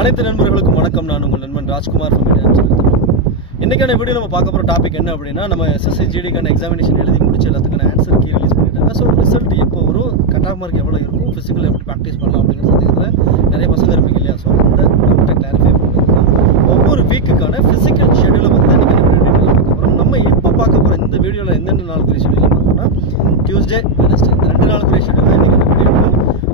அனைத்து நண்பர்களுக்கும் வணக்கம். நான் உங்கள் நண்பன் ராஜ்குமார். இன்னைக்கான வீடியோ நம்ம பார்க்க போகிற டாபிக் என்ன அப்படின்னா, நம்ம எஸ்எஸ்சி ஜிடிக்கான எக்ஸாமினேஷன் எழுதி முடிச்சு எல்லாத்துக்கான ஆன்சர் கீ ரிலீஸ் பண்ணிட்டாங்க. ஸோ ரிசல்ட் எப்போ வரும், கட் ஆஃப் மார்க் எவ்வளோ இருக்கும், ஃபிசிக்கல் எப்படி ப்ராக்டிஸ் பண்ணலாம் அப்படிங்கிற சந்தேகத்தில் நிறைய பசங்க இருப்பீங்க இல்லையா? ஸோ அந்த டவுட்டை கிளாரிஃபை பண்ணுறதுக்கு ஒவ்வொரு வீக்குக்கான ஃபிசிக்கல் ஷெடியூலை பற்றி தான் இன்றைக்கி டீட்டெயிலாக பார்க்க போகிறோம். நம்ம இப்போ பார்க்க போகிற இந்த வீடியோவில் எந்தெந்த நாளுக்கு ஷெடியூல் பார்த்தோம்னா, டியூஸ்டே, வெனஸ்டே, இந்த 2 நாளுக்கு ஷெடியூல் தான் இன்றைக்கி வீடியோ.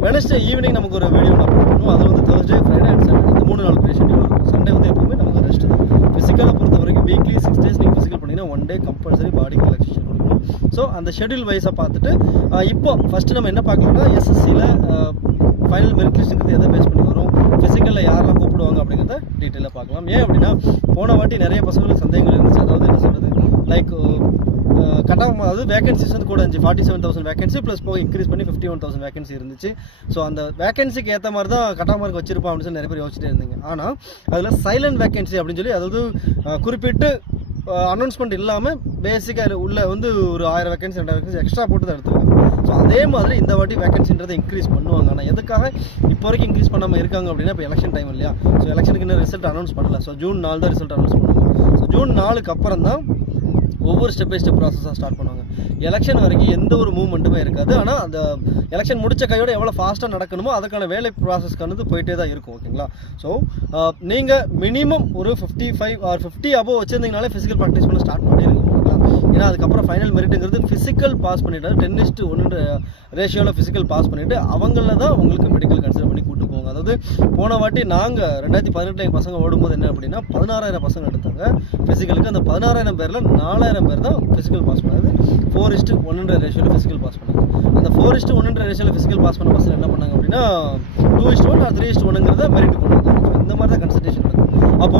வெனஸ்டே ஈவினிங் நமக்கு ஒரு வீடியோ நான் போடணும். அது வந்து தேர்ஸ்டே, ஃப்ரைடே அண்ட் சாட்டர்டே இந்த 3 நாளுக்கு ஷெடியூல் இருக்கும். சண்டே வந்து எப்பவுமே நமக்கு ரெஸ்ட் தான். ஃபிசிக்கலை பொறுத்த வரைக்கும் வீக்லி 6 days நீங்கள் ஃபிசிக்கல் பண்ணிங்கன்னா 1 day கம்பல்சரி பாடிக்கு ரிலாக்ஸேஷன் கொடுக்கணும். ஸோ அந்த ஷெடியூல் வைஸாக பார்த்துட்டு இப்போ ஃபஸ்ட்டு நம்ம என்ன பார்க்கலாம்னா, எஸ்எஸ்சியில் ஃபைனல் மெரிட் லிஸ்ட்டுங்கிறது எதை பேஸ் பண்ணி வரும், ஃபிசிக்கலில் யாரெல்லாம் கூப்பிடுவாங்க அப்படிங்கிறத டீட்டெயிலாக பார்க்கலாம். ஏன் அப்படின்னா, போன வாட்டி நிறைய பசங்களுக்கு சந்தேகங்கள் இருந்துச்சு. அதாவது என்ன சொல்கிறது, லைக் கட் ஆஃப், அதாவது வேகன்சிஸ் வந்து கூட இருந்துச்சு. 47,000 வேகன்சி ப்ளஸ் போக இன்க்ரீஸ் பண்ணி 51,000 வேகன்சி இருந்துச்சு. ஸோ அந்த வேகன்சிக்கு ஏற்ற மாதிரி தான் கட் ஆஃப் மார்க் வச்சிருப்பான் அப்படின்னு சொல்லி நிறைய பேர் யோசிச்சுட்டே இருந்தீங்க. ஆனால் அதில் சைலண்ட் வேகன்சி அப்படின்னு சொல்லி, அதாவது குறிப்பிட்டு அனௌன்ஸ்மெண்ட் இல்லாமல் பேசிக்காக உள்ள வந்து ஒரு 1000 வேகன்சி 2000 வேகன்சி எக்ஸ்ட்ரா போட்டு தான் எடுத்துருக்காங்க. ஸோ அதே மாதிரி இந்த வாட்டி வேகன்சின்றதை இன்க்ரீஸ் பண்ணுவாங்க. ஆனால் எதுக்காக இப்போ வரைக்கும் இன்க்ரீஸ் பண்ணாமல் இருக்காங்க அப்படின்னா, இப்போ எலெக்ஷன் டைம் இல்லையா? ஸோ எலெக்ஷனுக்கு இன்னும் ரிசல்ட் அனௌன்ஸ் பண்ணல. ஸோ June 4 தான் ரிசல்ட் அனௌன்ஸ் பண்ணுவாங்க. ஸோ June 4க்கு அப்புறம் தான் ஒவ்வொரு ஸ்டெப் பை ஸ்டெப் ப்ராசஸாக ஸ்டார்ட் பண்ணுவாங்க. எலெக்ஷன் வரைக்கும் எந்த ஒரு மூவ்மெண்ட்டுமே இருக்காது. ஆனால் அந்த எலெக்ஷன் முடிச்ச கையோட எவ்வளோ ஃபாஸ்ட்டாக நடக்கணுமோ அதுக்கான வேலை ப்ராசஸ்க்கானது போயிட்டே தான் இருக்கும். ஓகேங்களா? ஸோ நீங்கள் மினிமம் ஒரு 55 or 50 above வச்சுருந்தீங்கனாலே ஃபிசிக்கல் ப்ராக்டிஸ் பண்ண ஸ்டார்ட் பண்ணிடுங்க. ஏன்னா அதுக்கப்புறம் ஃபைனல் மெரிட்டுங்கிறது ஃபிசிக்கல் பாஸ் பண்ணிவிட்டாரு. 10:1 ரேஷியோவில் ஃபிசிக்கல் பாஸ் பண்ணிவிட்டு அவங்கள தான் உங்களுக்கு மெடிக்கல் கன்சிடர் பண்ணி கூட்டு போவாங்க. அதாவது போன வாட்டி நாங்கள் 2018 பசங்க ஓடும்போது என்ன அப்படின்னா, 16,000 பசங்க எடுத்தாங்க ஃபிசிக்கலுக்கு. அந்த 16,000 பேரில் 4,000 பேர் தான் ஃபிசிக்கல் பாஸ் பண்ணது. 4:1 ரேஷியோவில் ஃபிசிக்கல் பாஸ் பண்ணாங்க. அந்த 4:1 ரேஷியோவில் ஃபிசிக்கல் பாஸ் பண்ண பசங்க என்ன பண்ணாங்க அப்படின்னா, 2:1 or 3:1ங்கிறத மெரிட் கொண்டு வந்தாங்க. ஸோ இந்த மாதிரி தான் கன்சல்டேஷன் நடக்கும். அப்போ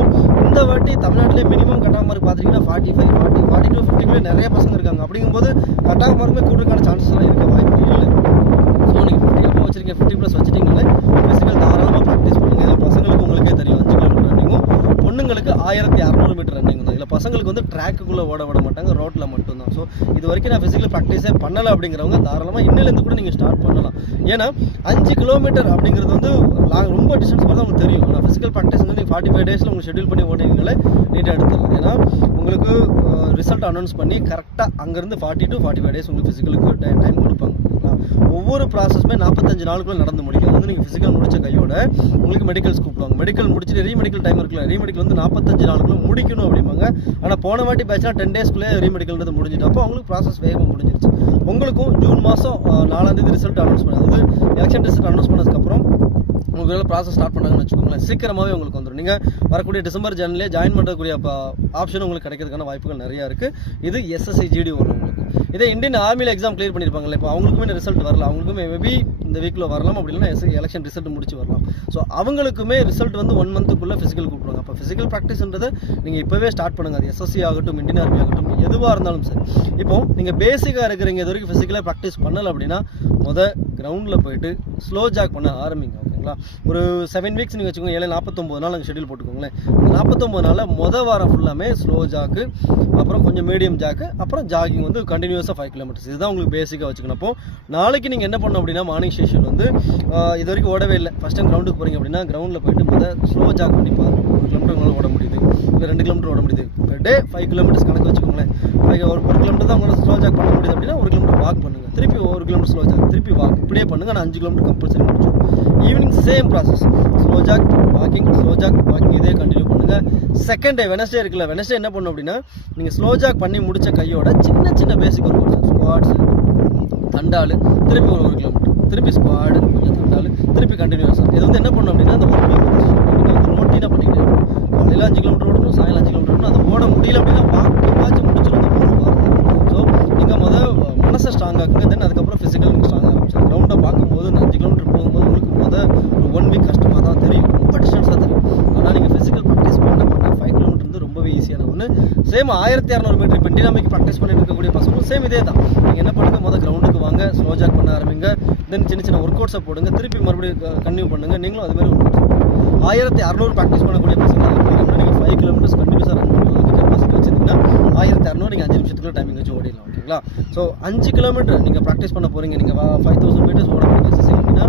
இந்த வாட்டி தமிழ்நாட்டிலே மினிமம் கட் ஆஃப் மார்க் பார்த்தீங்கன்னா 45, 40, 42, 50 நிறைய பசங்க இருக்காங்க. அப்படிங்கும்போது கட் ஆஃப் மார்க்குமே கூடுறதுக்கான சான்சஸ்லாம் இருக்க வாய்ப்பு இல்லை. ஸோ நீங்கள் 50 அப்போ வச்சிருக்கீங்க, 50+ வச்சுட்டிங்கனாலே ஃபிசிக்கல் தாராளமாக ப்ராக்டிஸ் பண்ணுங்கள். இதில் பசங்களுக்கு உங்களுக்கே தெரியும் 5 கிலோமீட்டர் ரன்னிங்கும், பொண்ணுங்களுக்கு 1600 மீட்டர் ரன்னிங் தான். இதில் பசங்களுக்கு வந்து ட்ராக்குக்குள்ளே ஓட விட மாட்டாங்க, ரோட்டில் மட்டும்தான். ஸோ இது வரைக்கும் நான் ஃபிசிக்கல் ப்ராக்டிஸே பண்ணலை அப்படிங்கிறவங்க தாராளமாக இன்னிலேருந்து கூட நீங்கள் ஸ்டார்ட் பண்ணலாம். ஏன்னா 5 கிலோமீட்டர் அப்படிங்கிறது வந்து ரொம்ப டிஸ்டன்ஸ் மாதிரி தான் உங்களுக்கு தெரியும். ஆனால் ஃபிசிக்கல் ப்ராக்டிஸ் வந்து நீங்கள் 45 days உங்களுக்கு ஷெடியூல் பண்ணி ஓட்டிங்கனாலே நீட்டாக எடுத்துடலாம். ஏன்னா உங்களுக்கு ரிசல்ட் அனௌன்ஸ் பண்ணி கரெக்டாக அங்கேருந்து 40 to 45 days உங்களுக்கு ஃபிசிக்கலுக்கு டைம் கொடுப்பாங்க. ஒவ்வொரு ப்ராசஸுமே 45 நாளுக்குள்ளே நடந்து முடியும். வந்து நீங்கள் ஃபிசிக்கல் முடிச்ச கையோட உங்களுக்கு மெடிக்கல்ஸ் கூப்பிடுவாங்க. மெடிக்கல் முடிச்சுட்டு ரீமெடிக்கல் டைம் இருக்குல்ல, ரீமெடிக்கல் வந்து 45 நாளுக்குள்ளே முடிக்கணும் அப்படிம்பாங்க. ஆனால் போன வாட்டி பேட்ச்னா 10 daysக்குள்ளே ரீமெடிக்கல்ன்றது முடிஞ்சிட்டு, அப்போ அவங்களுக்கு ப்ராசஸ் வேகமாக முடிஞ்சிருச்சு. உங்களுக்கும் ஜூன் மாதம் 4ஆம் தேதி ரிசல்ட் அனௌன்ஸ் பண்ணி, அதாவது எலெக்ஷன் ரிசல்ட் அனௌன்ஸ் பண்ணதுக்கப்புறம் உங்களுக்கு ப்ராசஸ் ஸ்டார்ட் பண்ணாங்கன்னு வச்சுக்கோங்களேன், சீக்கிரமாகவே உங்களுக்கு வந்துடும். நீங்கள் வரக்கூடிய டிசம்பர் ஜனவரிலே ஜாயின் பண்ணுறக்கூடிய ஆப்ஷன் உங்களுக்கு கிடைக்கிறதுக்கான வாய்ப்புகள் நிறையா இருக்குது. இது எஸ்எஸ்சி ஜிடி வரும் உங்களுக்கு. இதே இந்தியன் ஆர்மியில் எக்ஸாம் கிளியர் பண்ணியிருப்பாங்கல்ல, இப்போ அவங்களுக்குமே ரிசல்ட் வரல, அவங்களுக்குமே மேபி இந்த வீக்கில் வரலாம், அப்படி இல்லைன்னா எலெக்ஷன் ரிசல்ட் முடிச்சு வரலாம். ஸோ அவங்களுக்குமே ரிசல்ட் வந்து 1 monthக்குள்ளே ஃபிசிக்கல் கூப்பிடுவாங்க. அப்போ ஃபிசிக்கல் ப்ராக்டிஸ்ன்றதை நீங்கள் இப்போவே ஸ்டார்ட் பண்ணுங்கள். அது எஸ்எஸ்சி ஆகட்டும், இந்தியன் ஆர்மி ஆகட்டும், எதுவாக இருந்தாலும் சரி. இப்போ நீங்கள் பேசிக்காக இருக்கிறீங்க, இது வரைக்கும் ஃபிசிக்கலாக ப்ராக்டிஸ் பண்ணலை அப்படின்னா, கிரவுண்டில் போயிட்டு ஸ்லோ ஜாக் பண்ண ஆரம்பிங்க. ஓகேங்களா? ஒரு 7 weeks நீங்கள் வச்சுக்கோங்க, 49 நாள் நாங்கள் ஷெடியூல் போட்டுக்கோங்களேன். 49 நாளில் வாரம் ஃபுல்லாமே ஸ்லோ ஜாக்கு, அப்புறம் கொஞ்சம் மீடியம் ஜாக்கு, அப்புறம் ஜாகிங் வந்து கண்டினியூஸாக 5 kilometers. இதுதான் உங்களுக்கு பேசிக்காக வச்சுக்கணும். அப்போ நாளைக்கு நீங்கள் என்ன பண்ணணும் அப்படின்னா, மார்னிங் செஷன் வந்து இது வரைக்கும் ஓடவே இல்லை, ஃபஸ்ட் டைம் கிரவுண்டுக்கு போகிறீங்க அப்படின்னா கிரவுண்டில் போயிட்டு ஸ்லோ ஜாக் பண்ணி பாருங்க. 1 kilometer உங்களால் ஓட முடியுது, இல்லை 2 kilometer ஓட முடியுது. பெர் டே 5 kilometers கணக்கு வச்சுக்கோங்களேன். 1 kilometer தான் உங்களால் ஸ்லோ ஜாக் பண்ண முடியுது அப்படின்னா 1 kilometer வாக் பண்ணுங்கள். திருப்பி 1 kilometer ஸ்லோ ஜாக், திருப்பி வாக், இப்படியே பண்ணுங்கள். ஆனால் 5 kilometer கம்பல்சரி முடிச்சிடும். Evening same process, slow jog walking, slow jog walking, இதே கண்டினியூ பண்ணுங்கள். செகண்ட் டே வெனஸ்டே இருக்குல்ல, வெனஸ்டே என்ன பண்ணணும் அப்படின்னா, நீங்கள் ஸ்லோ ஜாக் பண்ணி முடிச்ச கையோட சின்ன சின்ன பேசிக் ஒர்க் அவுட்ஸ், ஸ்குவாட்ஸ், தண்டால், திருப்பி 1 kilometer, திருப்பி ஸ்குவாடு, கொஞ்சம் தண்டால், திருப்பி கண்டினியூஸாக. இது வந்து என்ன பண்ணணும் அப்படின்னா, அந்த 1 week நீங்கள் வந்து ரொட்டீனாக பண்ணிக்கிட்டே இருக்கணும். காலையில் 5 kilometer ஓடணும், சாயங்காலம் 5 kilometer ஓடணும். அது ஓட முடியல அப்படின்னா வாக்கிங் முடிச்சிடும் அந்த 3 வாரத்தில். ஸோ நீங்கள் மனசை ஸ்ட்ராங் ஆக்குங்க. தென் அதுக்கப்புறம் ஃபிசிக்கல் நீங்கள் ஸ்ட்ராங் ஆரம்பிச்சு கிரவுண்டை பார்க்கும்போது 5 kilometer போகும்போது உங்களுக்கு ஒரு 1 week கஷ்டமாக தான் தெரியும், ரொம்ப டிஸ்டன்ஸாக தெரியும். ஆனால் நீங்கள் ஃபிசிக்கல் ப்ராக்டிஸ் பண்ண 5 kilometer வந்து ரொம்பவே ஈஸியான ஒன்று. சேம் 1600 மீட்டர் இப்போ டினாமிக் ப்ராக்டிஸ் பண்ணிட்டு இருக்கக்கூடிய பசங்களும் சேம் இதே தான். நீங்கள் என்ன பண்ணுங்கள், கிரவுண்டுக்கு வாங்க, ஸ்லோ ஜாக் பண்ண ஆரம்பிங்க. தென் சின்ன சின்ன ஒர்க் அவுட்ஸை போடுங்க, திருப்பி மறுபடியும் கண்டினியூ பண்ணுங்கள். நீங்களும் அதுமாதிரி ஒர்க் அவுட்ஸ் 1600 ப்ராக்டிஸ் பண்ணக்கூடிய பசங்க நீங்கள் 5 kilometers கண்டினியூஸாக ரன் பண்ணுறதுக்கு கெப்பாசிட்டி வச்சுருந்தீங்கன்னா 1600 நீங்கள் 5 நிமிஷத்துக்குள்ள டைமிங் வச்சு ஓடிடலாம். ஓகேங்களா? ஸோ 5 kilometer நீங்கள் ப்ராக்டிஸ் பண்ண போகிறீங்க. நீங்கள் 5000 meters ஓட போகிறீங்க எஸ்எஸ்சி அப்படின்னா,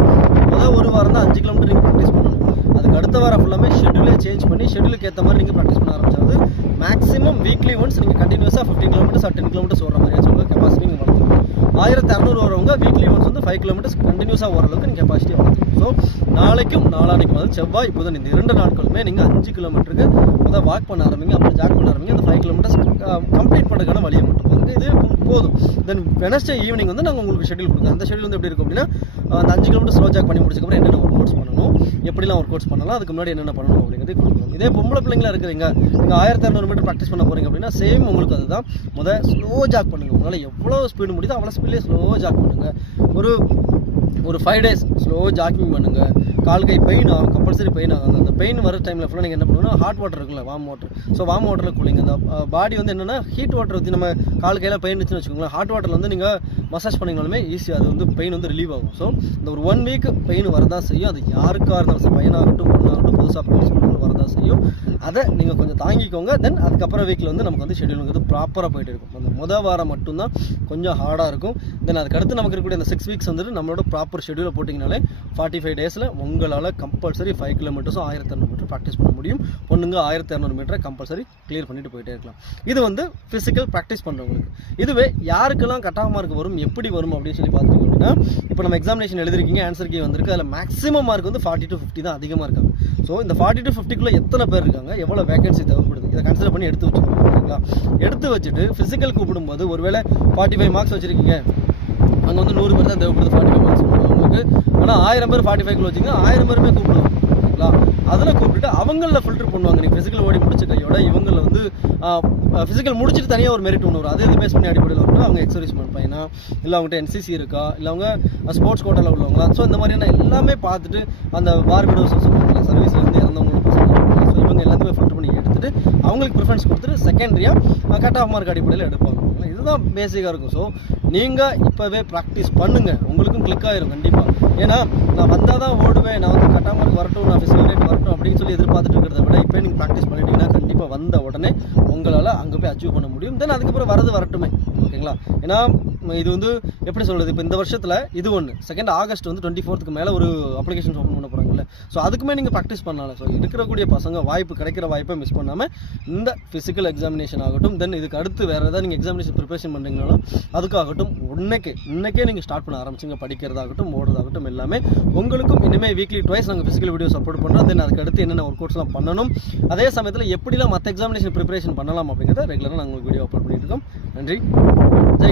ஒரு வாரம் தான் 5 kilometer நீங்கள் ப்ராக்டிஸ் பண்ணணும். அதுக்கு அடுத்த வாரம் ஃபுல்லாமே ஷெட்யூலே சேஞ்ச் பண்ணி ஷெட்யூலுக்கு ஏற்ற மாதிரி நீங்கள் ப்ராக்டிஸ் பண்ண ஆரம்பிச்சாது மேக்ஸிமம் வீக்லி ஒன்ஸ் நீங்கள் கண்டினியூஸாக 15 கிலோமீட்டர்ஸ் 10 கிலோமீட்டர்ஸ் ஓடுற மாதிரி உங்கள் கெப்பாசிட்டி நீங்கள் வளர்த்துக்கணும். 1600 வரவங்க வீக்லி ஒன்ஸ் வந்து 5 கிலோமீட்டர்ஸ் கண்டினியூஸாக ஓர அளவுக்கு நீங்கள் கெப்பாசிட்டி வளர்த்துக்கணும். ஸோ நாளைக்கும் நாளானைக்கும் அதாவது செவ்வாய் புதன் இந்த 2 நாட்களுமே நீங்கள் 5 கிலோமீட்டருக்கு முதல் வாக் பண்ண ஆரம்பிங்க, அப்புறம் ஜாக் பண்ண ஆரம்பிங்க. அந்த 5 கிலோமீட்டர்ஸ் கம்ப்ளீட் பண்ணுறதுக்கான வழியை மட்டும் பாருங்க, இது போதும். தென் வெனஸ்டே ஈவினிங் வந்து நாங்கள் உங்களுக்கு ஷெட்யூல் கொடுக்குறோம். அந்த ஷெட்யூல் வந்து எப்படி இருக்கும் அப்படின்னா அந்த 5 கிலோமீட்டர் ஸ்லோ ஜாக் பண்ணி முடிச்சக்கப்புறம் என்னென்ன ஒர்க் அவுட்ஸ் பண்ணணும், எப்படிலாம் ஒர்க் அவுட்ஸ் பண்ணலாம், அதுக்கு முன்னாடி என்னென்ன பண்ணணும் அப்படிங்கிறது கொடுக்கணும். இதே பொம்பளை பிள்ளைங்களா இருக்கிறீங்க, நீங்கள் 1600 மீட்டர் ப்ராக்டிஸ் பண்ண போகிறீங்க அப்படின்னா சேம் உங்களுக்கு அதுதான். முதல் ஸ்லோ ஜாக் பண்ணுங்கள், உங்களால் எவ்வளோ ஸ்பீடு முடியுதோ அவ்வளோ ஸ்பீட்லேயே ஸ்லோ ஜாக் பண்ணுங்கள். ஒரு 5 days ஸ்லோ ஜாக்கிங் பண்ணுங்கள். கால் கை பெயின் ஆகும், கம்பல்சரி பெயின் ஆகும். அந்த பெயின் வர டைமில் ஃபுல்லாக நீங்கள் என்ன பண்ணணும்னா ஹாட் வாட்டர் இருக்குல்ல, வார்ம் வாட்டர். ஸோ வார்ம் வாட்டரில் கூலிங். அந்த பாடி வந்து என்னென்னா ஹீட் வாட்டர் ஊற்றி நம்ம கால் கையில் பெயின் இருந்துச்சுன்னு வச்சுக்கோங்களேன், ஹாட் வாட்டரில் வந்து நீங்கள் மசாஜ் பண்ணிங்கனாலுமே ஈஸியாக அது வந்து பெயின் வந்து ரிலீவ் ஆகும். ஸோ இந்த ஒரு 1 week பெயின் வரதான் செய்யும். அது யாருக்காக இருந்தாலும் சரி, பையனாகட்டும் பொண்ணாகட்டும் புதுசாக ப்ராக்டிஸ் பண்ணுறவங்க வரதான் செய்யும். அதை நீங்கள் கொஞ்சம் தாங்கிக்கோங்க. தென் அதுக்கப்புறம் வீக்கில் வந்து நமக்கு வந்து ஷெட்யூலுங்கிறது ப்ராப்பராக போயிட்டு இருக்கும். அந்த முதல் வாரம் மட்டும்தான் கொஞ்சம் ஹார்டாக இருக்கும். தென் அதுக்கடுத்து நமக்கு இருக்கக்கூடிய அந்த 6 weeks வந்துட்டு நம்மளோட ப்ராப்பர் ஷெட்யூலை போட்டிங்கனாலே 45 daysல உங்களால் கம்பல்சரி 5 கிலோமீட்டர்ஸும் 1600 மீட்டர் ப்ராக்டிஸ் பண்ண முடியும். பொண்ணுங்க 1600 மீட்டரை கம்பல்சரி கிளியர் பண்ணிட்டு போயிட்டே இருக்கலாம். இது வந்து ஃபிசிக்கல் ப்ராக்டிஸ் பண்ணுறவங்களுக்கு. இதுவே யாருக்கெல்லாம் கட் ஆஃப் மார்க் வரும், எப்படி வரும் அப்படின்னு சொல்லி பார்த்தீங்க அப்படின்னா, இப்போ நம்ம எக்ஸாமினேஷன் எழுதிருக்கீங்க, ஆன்சர் கீ வந்திருக்கு, அதில் மேக்ஸிமம் மார்க் வந்து 40 to 50 தான் அதிகமாக இருக்காங்க. ஸோ இந்த 40 to 50க்குள்ளே எத்தனை பேர் இருக்காங்க, எவ்வளோ வேகன்சி தேவைப்படுது, இதை கன்சிடர் பண்ணி எடுத்து வச்சுக்கோங்க. ஓகேங்களா? எடுத்து வச்சுட்டு ஃபிசிக்கல் கூப்பிடும்போது ஒருவேளை 45 மார்க்ஸ் வச்சுருக்கீங்க, அங்கே வந்து 100 பேர் தான் தேவைப்படுது 45 மார்க்ஸ் உங்களுக்கு. ஆனால் 1000 பேர் 45 வச்சிங்கன்னா 1000 பேருமே கூப்பிடுவோம். ஓகேங்களா? அதில் கூப்பிட்டு அவங்கள ஃபில்டர் பண்ணுவாங்க. நீங்கள் ஃபிசிக்கல் ஓடி முடிச்ச கையோட இவங்களை வந்து ஃபிசிக்கல் முடிச்சுட்டு தனியாக ஒரு மெரிட் ஒன்று வரும். அது பேஸ் பண்ணி அடிப்படையில் வரும்னா அவங்க எக்ஸர்சைஸ் பையனா, இல்லை அவங்ககிட்ட NCC இருக்கா, இல்லை அவங்க ஸ்போர்ட்ஸ் கோட்டாவில் உள்ளவங்களா. ஸோ இந்த மாதிரியான எல்லாமே பார்த்துட்டு அந்த பார்பிடோஸ் சொல்லுவாங்க, சர்வீஸ்லேருந்து இறந்தவங்களுக்கு ஸோ இவங்க எல்லாத்தையுமே ஃபில்டர் பண்ணி எடுத்துட்டு அவங்களுக்கு ப்ரிஃபரன்ஸ் கொடுத்துட்டு செகண்டரியாக கட் ஆஃப் மார்க் அடிப்படையில் எடுப்பாங்க. இதுதான் பேசிக்காக இருக்கும். ஸோ நீங்கள் இப்போவே ப்ராக்டிஸ் பண்ணுங்கள், உங்களுக்கும் கிளிக் ஆயிரும் கண்டிப்பாக. ஏன்னா நான் வந்தால் தான் ஓடுவேன், நான் வந்து கட் ஆஃப் மார்க் வரட்டும், நான் ஃபிசிக்கல் ரேட் வரட்டும் அப்படின்னு சொல்லி எதிர்பார்த்துட்டு இருக்கிறத விட இப்போ நீங்கள் ப்ராக்டிஸ் பண்ணிட்டீங்கன்னா கண்டிப்பாக வந்த உடனே உங்களால் அங்கே போய் அச்சீவ் பண்ண முடியும். தென் அதுக்கப்புறம் வரட்டுமே. ஓகேங்களா? ஏன்னா இது வந்து எப்படி சொல்கிறது, இப்போ இந்த வருஷத்தில் இது ஒன்று, 2nd August வந்து 24th மேலே ஒரு அப்ளிகேஷன்ஸ் ஓப்பன் பண்ண போகிறாங்கல்ல. ஸோ அதுக்குமே நீங்கள் ப்ராக்டிஸ் பண்ணலாம். ஸோ இருக்கக்கூடிய பசங்க கிடைக்கிற வாய்ப்பை மிஸ் பண்ணாமல் இந்த ஃபிசிக்கல் எக்ஸாமினேஷன் ஆகட்டும், தென் இதுக்கு அடுத்து வேறு ஏதாவது நீங்கள் எக்ஸாமினேஷன் ப்ரிப்பரேஷன் பண்ணுறீங்களோ அதுக்காகட்டும் இன்னைக்கே நீங்கள் ஸ்டார்ட் பண்ண ஆரம்பிச்சிங்க. படிக்கிறதாகட்டும் ஓடுறதாகட்டும் எல்லாமே உங்களுக்கும் இனிமேல் வீக்லி ட்வைஸ் நாங்கள் ஃபிசிக்கல் வீடியோஸ் அப்லோட் பண்ணுறோம். தென் அதுக்கு அடுத்து என்னென்ன ஒர்க் அவுட்ஸ்லாம் பண்ணணும், அதே சமயத்தில் எப்படிலாம் மற்ற எக்ஸாமினேஷன் ப்ரிப்பரேஷன் பண்ணலாம் அப்படிங்கிறத ரெகுலராக நாங்கள் உங்களுக்கு வீடியோ அப்லோட் பண்ணிட்டு இருக்கோம். நன்றி. ஜெய் ஹிந்த்.